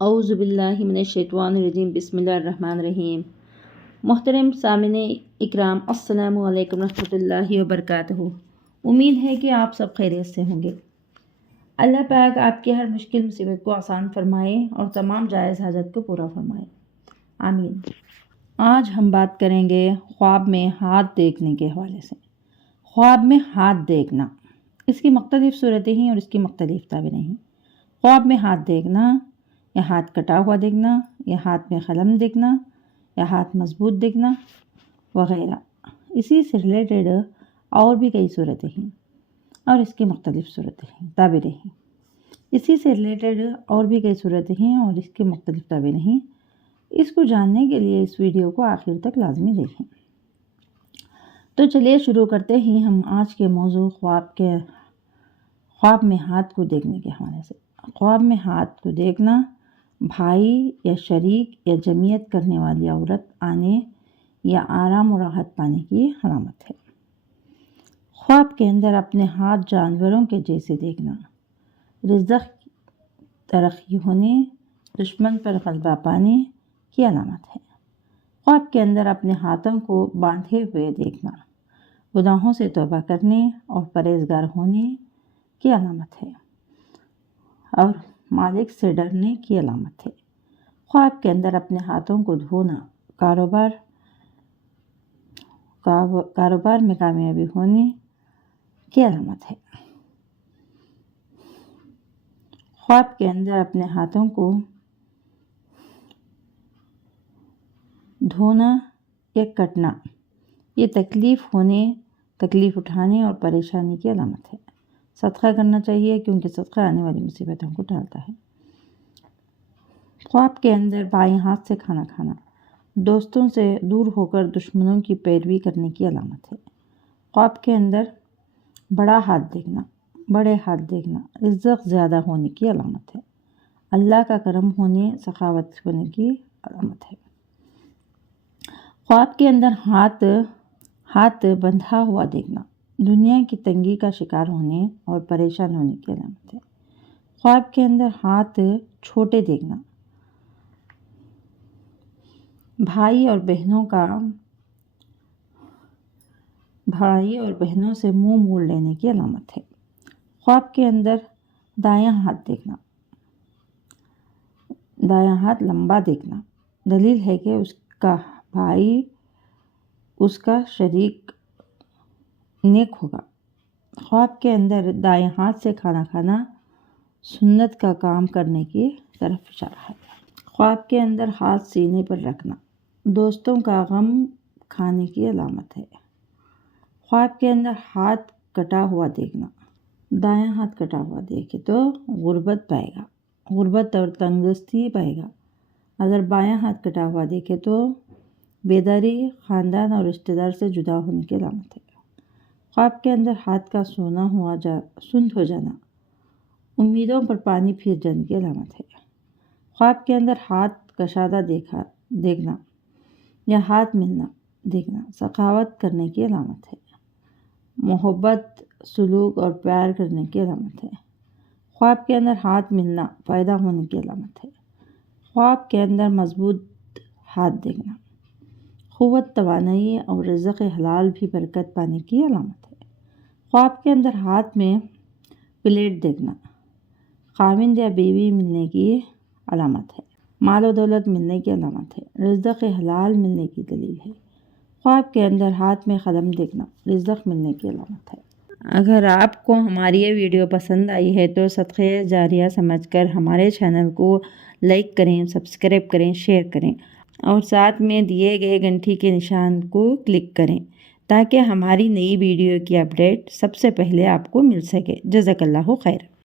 اعوذ باللہ من الشیطان الرجیم، بسم اللہ الرحمن الرحیم۔ محترم سامعین اکرام، السلام علیکم ورحمۃ اللہ وبرکاتہ۔ امید ہے کہ آپ سب خیریت سے ہوں گے۔ اللہ پاک آپ کی ہر مشکل مصیبت کو آسان فرمائے اور تمام جائز حاجت کو پورا فرمائے، آمین۔ آج ہم بات کریں گے خواب میں ہاتھ دیکھنے کے حوالے سے۔ خواب میں ہاتھ دیکھنا، اس کی مختلف صورتیں ہیں اور اس کی مختلف تعبیریں ہیں۔ خواب میں ہاتھ دیکھنا، یا ہاتھ کٹا ہوا دیکھنا، یا ہاتھ میں قلم دیکھنا، یا ہاتھ مضبوط دیکھنا وغیرہ، اسی سے ریلیٹڈ اور بھی کئی صورتیں ہیں اور اس کی مختلف صورتیں ہیں، تعبیریں ہیں۔ اسی سے ریلیٹڈ اور بھی کئی صورتیں ہیں اور اس کی مختلف تعبیریں ہیں۔ اس کو جاننے کے لیے اس ویڈیو کو آخر تک لازمی دیکھیں۔ تو چلیے شروع کرتے ہیں ہم آج کے موضوع خواب میں ہاتھ کو دیکھنے کے حوالے سے۔ خواب میں ہاتھ کو دیکھنا بھائی یا شریک یا جمعیت کرنے والی عورت آنے یا آرام و راحت پانے کی علامت ہے۔ خواب کے اندر اپنے ہاتھ جانوروں کے جیسے دیکھنا رزق ترقی ہونے، دشمن پر غلبہ پانے کی علامت ہے۔ خواب کے اندر اپنے ہاتھوں کو باندھے ہوئے دیکھنا گناہوں سے توبہ کرنے اور پرہیزگار ہونے کی علامت ہے اور مالک سے ڈرنے کی علامت ہے۔ خواب کے اندر اپنے ہاتھوں کو دھونا کاروبار میں کامیابی ہونے کی علامت ہے۔ خواب کے اندر اپنے ہاتھوں کو دھونا یا کٹنا، یہ تکلیف اٹھانے اور پریشانی کی علامت ہے۔ صدقہ کرنا چاہیے کیونکہ صدقہ آنے والی مصیبتوں کو ٹالتا ہے۔ خواب کے اندر بائیں ہاتھ سے کھانا کھانا دوستوں سے دور ہو کر دشمنوں کی پیروی کرنے کی علامت ہے۔ خواب کے اندر بڑے ہاتھ دیکھنا رزق زیادہ ہونے کی علامت ہے، اللہ کا کرم ہونے، سخاوت ہونے کی علامت ہے۔ خواب کے اندر ہاتھ بندھا ہوا دیکھنا دنیا کی تنگی کا شکار ہونے اور پریشان ہونے کی علامت ہے۔ خواب کے اندر ہاتھ چھوٹے دیکھنا بھائی اور بہنوں سے منہ موڑ لینے کی علامت ہے۔ خواب کے اندر دایاں ہاتھ لمبا دیکھنا دلیل ہے کہ اس کا بھائی، اس کا شریک نیک ہوگا۔ خواب کے اندر دائیں ہاتھ سے کھانا کھانا سنت کا کام کرنے کی طرف اشارہ ہے۔ خواب کے اندر ہاتھ سینے پر رکھنا دوستوں کا غم کھانے کی علامت ہے۔ خواب کے اندر ہاتھ کٹا ہوا دیکھنا دایاں ہاتھ کٹا ہوا دیکھے تو غربت اور تنگدستی پائے گا۔ اگر بایاں ہاتھ کٹا ہوا دیکھے تو بیداری، خاندان اور رشتہ دار سے جدا ہونے کی علامت ہے۔ خواب کے اندر ہاتھ کا سند ہو جانا امیدوں پر پانی پھر جانے کی علامت ہے۔ خواب کے اندر ہاتھ کشادہ دیکھنا یا ہاتھ ملنا دیکھنا سخاوت کرنے کی علامت ہے، محبت، سلوک اور پیار کرنے کی علامت ہے۔ خواب کے اندر ہاتھ ملنا پیدا ہونے کی علامت ہے۔ خواب کے اندر مضبوط ہاتھ دیکھنا قوت، توانائی اور رزق حلال بھی برکت پانے کی علامت ہے۔ خواب کے اندر ہاتھ میں پلیٹ دیکھنا خاوند یا بیوی ملنے کی علامت ہے، مال و دولت ملنے کی علامت ہے، رزق حلال ملنے کی دلیل ہے۔ خواب کے اندر ہاتھ میں قلم دیکھنا رزق ملنے کی علامت ہے۔ اگر آپ کو ہماری یہ ویڈیو پسند آئی ہے تو صدقہ جاریہ سمجھ کر ہمارے چینل کو لائک کریں، سبسکرائب کریں، شیئر کریں اور ساتھ میں دیے گئے گھنٹی کے نشان کو کلک کریں تاکہ ہماری نئی ویڈیو کی اپڈیٹ سب سے پہلے آپ کو مل سکے۔ جزاک اللہ خیر۔